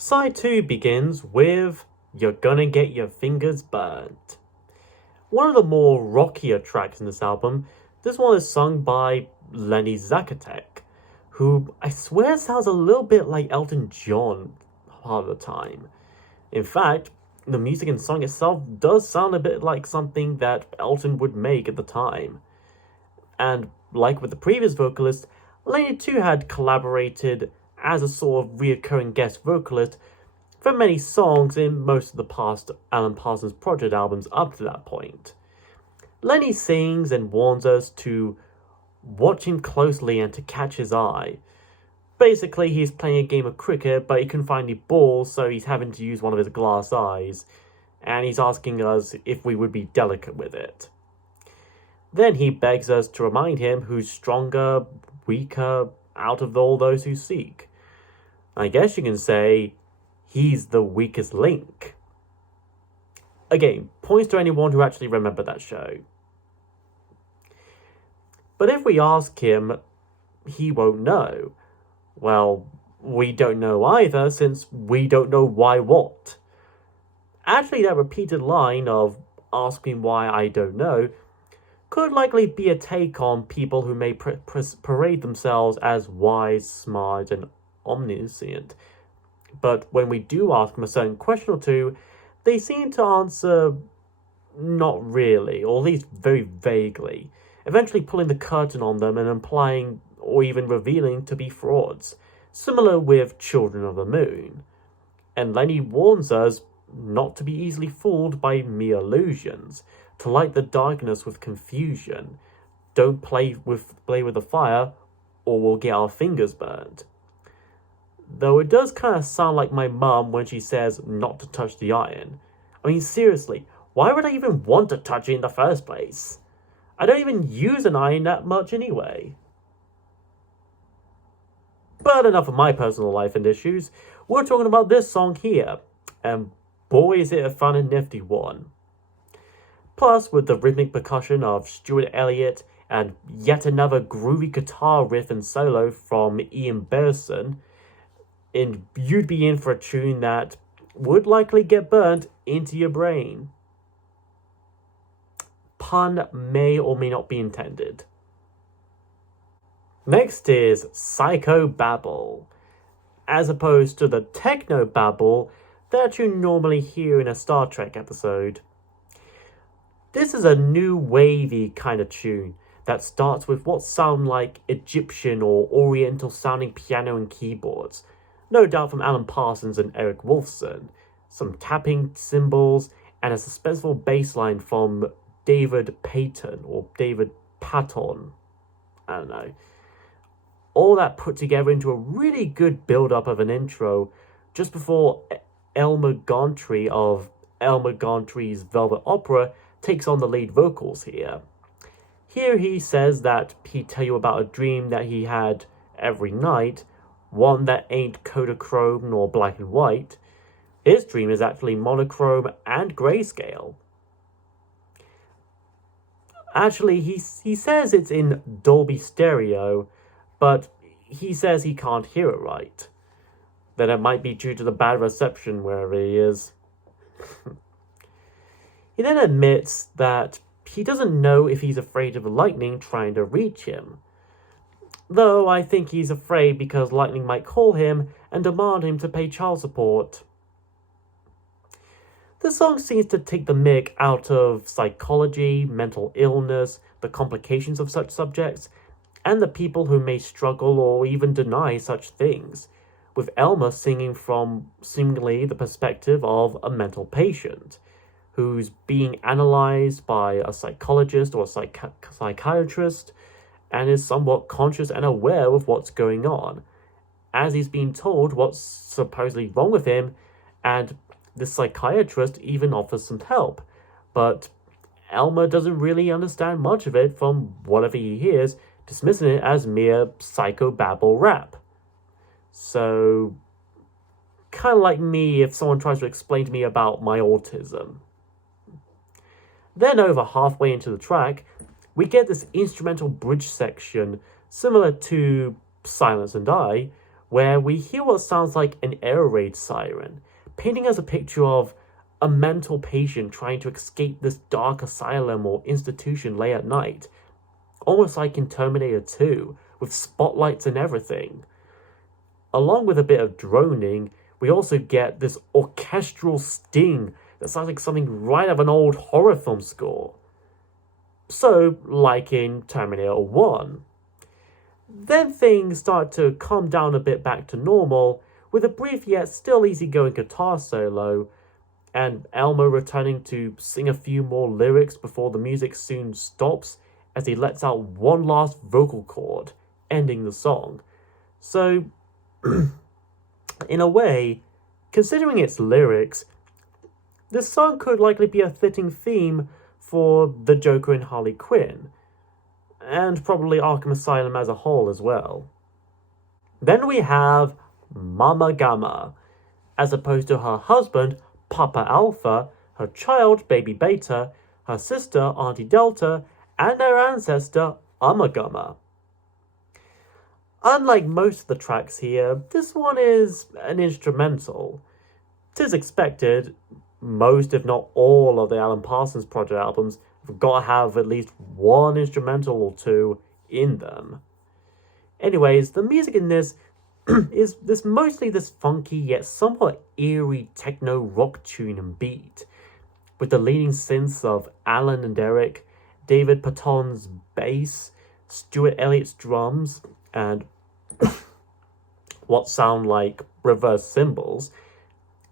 Side 2 begins with You're Gonna Get Your Fingers Burnt. One of the more rockier tracks in this album, this one is sung by Lenny Zakatek, who I swear sounds a little bit like Elton John part of the time. In fact, the music and song itself does sound a bit like something that Elton would make at the time. And like with the previous vocalist, Lenny too had collaborated as a sort of reoccurring guest vocalist for many songs in most of the past Alan Parsons Project albums up to that point. Lenny sings and warns us to watch him closely and to catch his eye. Basically, he's playing a game of cricket, but he couldn't find any balls, so he's having to use one of his glass eyes, and he's asking us if we would be delicate with it. Then he begs us to remind him who's stronger, weaker, out of all those who seek. I guess you can say he's the weakest link. Again, points to anyone who actually remembered that show. But if we ask him, he won't know. Well, we don't know either, since we don't know why what. Actually, that repeated line of asking why I don't know could likely be a take on people who may parade themselves as wise, smart, and omniscient. But when we do ask them a certain question or two, they seem to answer not really, or at least very vaguely, eventually pulling the curtain on them and implying or even revealing to be frauds, similar with Children of the Moon. And Lenny warns us not to be easily fooled by mere illusions, to light the darkness with confusion. Don't play with the fire, or we'll get our fingers burned. Though it does kind of sound like my mum when she says not to touch the iron. I mean, seriously, why would I even want to touch it in the first place? I don't even use an iron that much anyway. But enough of my personal life and issues. We're talking about this song here, and boy is it a fun and nifty one. Plus, with the rhythmic percussion of Stuart Elliott and yet another groovy guitar riff and solo from Ian Berson, and you'd be in for a tune that would likely get burnt into your brain. Pun may or may not be intended. Next is Psychobabble, as opposed to the technobabble that you normally hear in a Star Trek episode. This is a new wavy kind of tune that starts with what sound like Egyptian or Oriental sounding piano and keyboards, no doubt from Alan Parsons and Eric Wolfson, some tapping cymbals, and a suspenseful bass line from David Payton or David Patton. I don't know. All that put together into a really good build-up of an intro just before Elmer Gantry of Elmer Gantry's Velvet Opera takes on the lead vocals here. Here he says that he'd tell you about a dream that he had every night, one that ain't Kodachrome nor black and white. His dream is actually monochrome and grayscale. Actually, he says it's in Dolby Stereo, but he says he can't hear it right. Then it might be due to the bad reception wherever he is. He then admits that he doesn't know if he's afraid of lightning trying to reach him. Though I think he's afraid because lightning might call him and demand him to pay child support. The song seems to take the mick out of psychology, mental illness, the complications of such subjects, and the people who may struggle or even deny such things, with Elmer singing from seemingly the perspective of a mental patient, who's being analysed by a psychologist or a psychiatrist, and is somewhat conscious and aware of what's going on, as he's being told what's supposedly wrong with him, and the psychiatrist even offers some help, but Elmer doesn't really understand much of it from whatever he hears, dismissing it as mere psychobabble rap. So, kind of like me if someone tries to explain to me about my autism. Then over halfway into the track, we get this instrumental bridge section similar to Silence and I, where we hear what sounds like an air raid siren, painting us a picture of a mental patient trying to escape this dark asylum or institution late at night, almost like in Terminator 2, with spotlights and everything. Along with a bit of droning, we also get this orchestral sting that sounds like something right out of an old horror film score. So, like in Terminator 1. Then things start to calm down a bit back to normal, with a brief yet still easygoing guitar solo, and Elmo returning to sing a few more lyrics before the music soon stops as he lets out one last vocal chord, ending the song. So, in a way, considering its lyrics, this song could likely be a fitting theme for the Joker and Harley Quinn, and probably Arkham Asylum as a whole as well. Then we have Mama Gamma, as opposed to her husband, Papa Alpha, her child, Baby Beta, her sister, Auntie Delta, and their ancestor, Ummagumma. Unlike most of the tracks here, this one is an instrumental. 'Tis expected, most if not all of the Alan Parsons Project albums have got to have at least one instrumental or two in them. Anyways, the music in this is mostly this funky yet somewhat eerie techno rock tune and beat, with the leading synths of Alan and Eric, David Paton's bass, Stuart Elliott's drums, and what sound like reverse cymbals,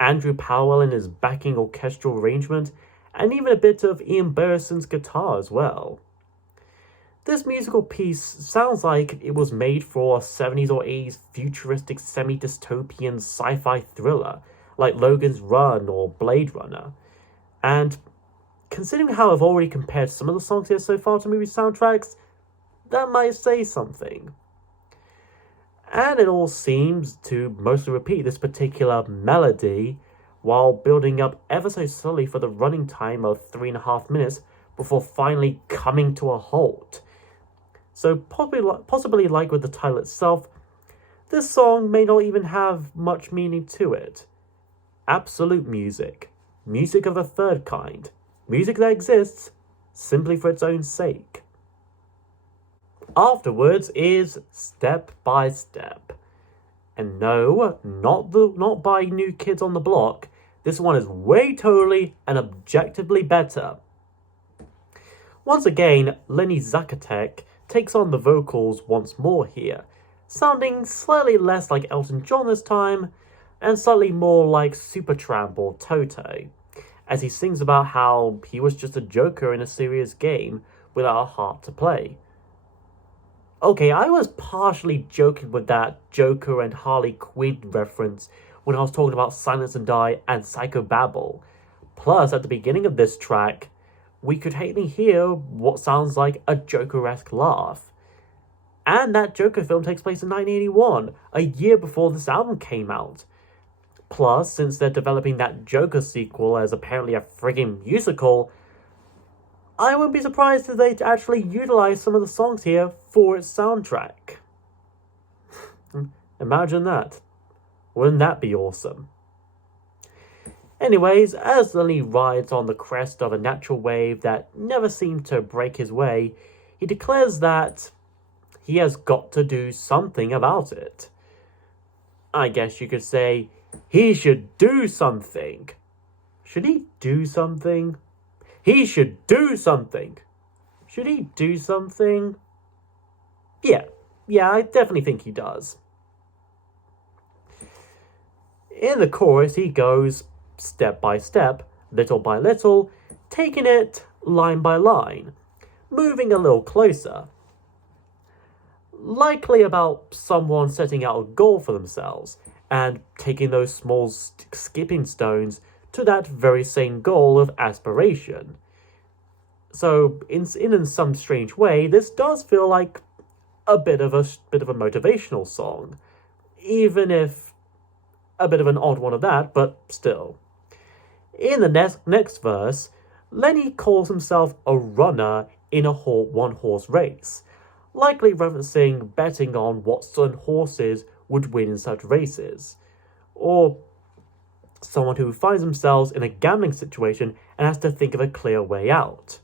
Andrew Powell in his backing orchestral arrangement, and even a bit of Ian Burrison's guitar as well. This musical piece sounds like it was made for a 70s or 80s futuristic semi-dystopian sci-fi thriller, like Logan's Run or Blade Runner. And considering how I've already compared some of the songs here so far to movie soundtracks, that might say something. And it all seems to mostly repeat this particular melody while building up ever so slowly for the running time of 3.5 minutes before finally coming to a halt. So possibly like with the title itself, this song may not even have much meaning to it. Absolute music. Music of the third kind. Music that exists simply for its own sake. Afterwards is Step by Step. And no, not by New Kids on the Block. This one is way totally and objectively better. Once again, Lenny Zacatec takes on the vocals once more here, sounding slightly less like Elton John this time, and slightly more like Supertramp or Toto, as he sings about how he was just a joker in a serious game without a heart to play. Okay, I was partially joking with that Joker and Harley Quinn reference when I was talking about Silence and Die and Psychobabble. Plus, at the beginning of this track, we could hear what sounds like a Joker-esque laugh. And that Joker film takes place in 1981, a year before this album came out. Plus, since they're developing that Joker sequel as apparently a friggin' musical, I wouldn't be surprised if they actually utilize some of the songs here for its soundtrack. Imagine that. Wouldn't that be awesome? Anyways, as Lenny rides on the crest of a natural wave that never seemed to break his way, he declares that he has got to do something about it. I guess you could say he should do something. Should he do something? He should do something. Should he do something? Yeah, I definitely think he does. In the chorus, he goes step by step, little by little, taking it line by line, moving a little closer. Likely about someone setting out a goal for themselves and taking those small skipping stones to that very same goal of aspiration. So, in some strange way, this does feel like a bit of a motivational song, even if a bit of an odd one of that, but still. In the next verse, Lenny calls himself a runner in a one-horse race, likely referencing betting on what certain horses would win in such races, or someone who finds themselves in a gambling situation and has to think of a clear way out.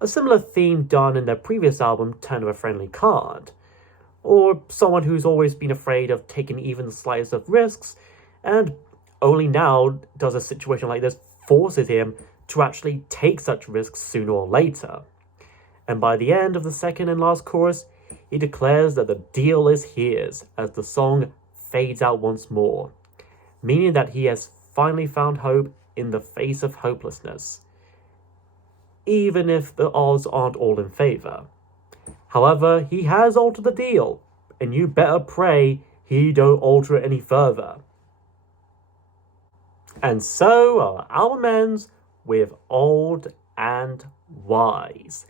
A similar theme done in their previous album, Turn of a Friendly Card. Or someone who's always been afraid of taking even the slightest of risks, and only now does a situation like this forces him to actually take such risks sooner or later. And by the end of the second and last chorus, he declares that the deal is his as the song fades out once more, meaning that he has finally found hope in the face of hopelessness, even if the odds aren't all in favor. However, he has altered the deal, and you better pray he don't alter it any further. And so our album ends with Old and Wise.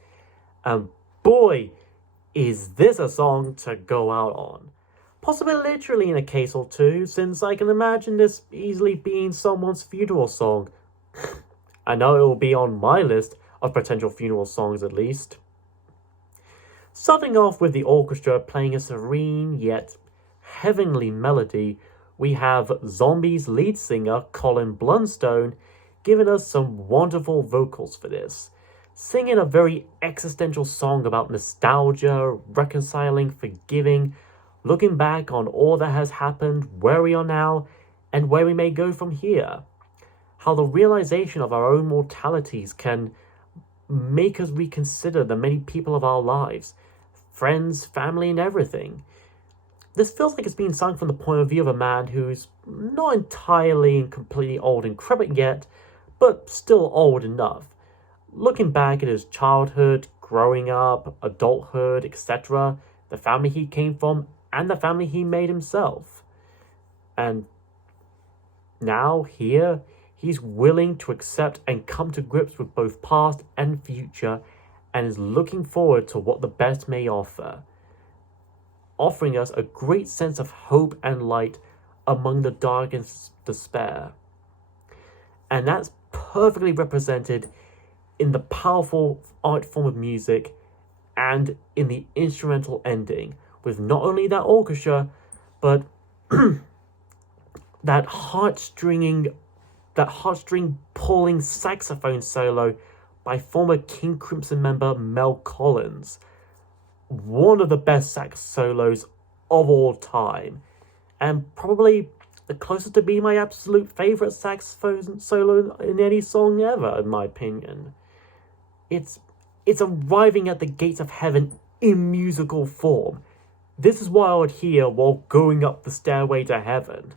And boy, is this a song to go out on. Possibly literally in a case or two, since I can imagine this easily being someone's funeral song. I know it will be on my list of potential funeral songs at least. Starting off with the orchestra playing a serene yet heavenly melody, we have Zombies lead singer Colin Blunstone giving us some wonderful vocals for this, singing a very existential song about nostalgia, reconciling, forgiving, looking back on all that has happened, where we are now, and where we may go from here. How the realization of our own mortalities can make us reconsider the many people of our lives, friends, family, and everything. This feels like it's being sung from the point of view of a man who's not entirely and completely old and decrepit yet, but still old enough. Looking back at his childhood, growing up, adulthood, etc., the family he came from, and the family he made himself. And now, here, he's willing to accept and come to grips with both past and future, and is looking forward to what the best may offer, offering us a great sense of hope and light among the darkest despair. And that's perfectly represented in the powerful art form of music and in the instrumental ending, with not only that orchestra, but that heartstring pulling saxophone solo by former King Crimson member Mel Collins. One of the best sax solos of all time, and probably the closest to being my absolute favourite saxophone solo in any song ever, in my opinion. It's arriving at the gates of heaven in musical form. This is what I would hear while going up the stairway to heaven.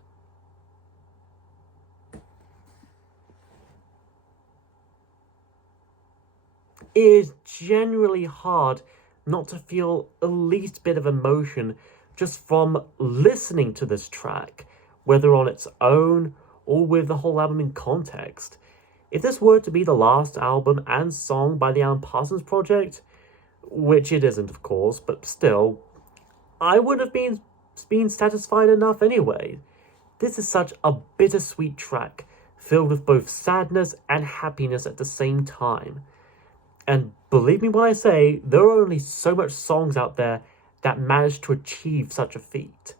It is genuinely hard not to feel the least bit of emotion just from listening to this track, whether on its own or with the whole album in context. If this were to be the last album and song by the Alan Parsons Project, which it isn't of course, but still, I would have been satisfied enough anyway. This is such a bittersweet track, filled with both sadness and happiness at the same time. And believe me when I say, there are only so much songs out there that manage to achieve such a feat.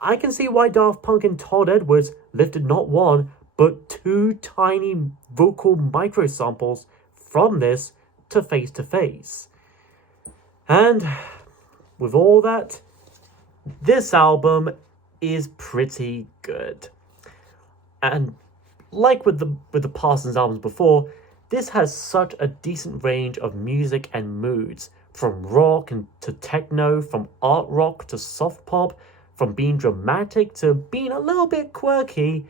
I can see why Daft Punk and Todd Edwards lifted not one, but two tiny vocal micro samples from this to Face. And with all that, this album is pretty good. And like with the Parsons albums before, this has such a decent range of music and moods, from rock to techno, from art rock to soft pop, from being dramatic to being a little bit quirky.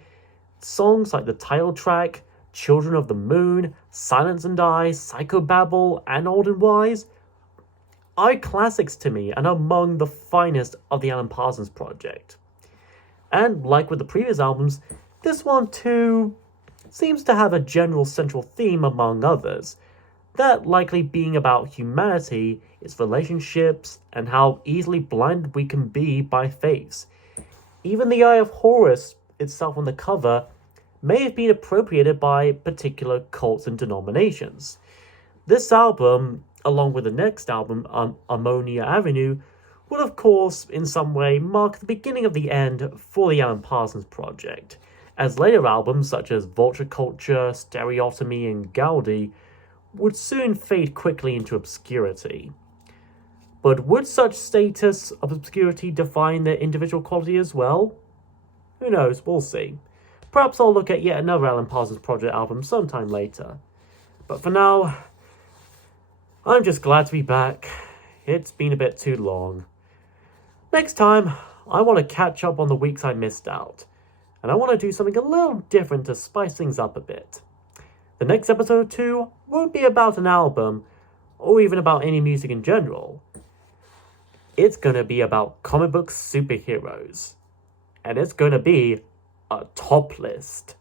Songs like the title track, Children of the Moon, Silence and I, Psychobabble, and Old and Wise are classics to me and among the finest of the Alan Parsons Project. And like with the previous albums, this one too seems to have a general central theme among others, that likely being about humanity, its relationships, and how easily blinded we can be by faiths. Even the Eye of Horus itself on the cover may have been appropriated by particular cults and denominations. This album, along with the next album, Ammonia Avenue, would of course, in some way, mark the beginning of the end for the Alan Parsons project, as later albums such as Vulture Culture, Stereotomy, and Gaudi would soon fade quickly into obscurity. But would such status of obscurity define their individual quality as well? Who knows, we'll see. Perhaps I'll look at yet another Alan Parsons Project album sometime later. But for now, I'm just glad to be back. It's been a bit too long. Next time, I want to catch up on the weeks I missed out. And I want to do something a little different to spice things up a bit. The next episode too won't be about an album, or even about any music in general. It's gonna be about comic book superheroes. And it's gonna be a top list.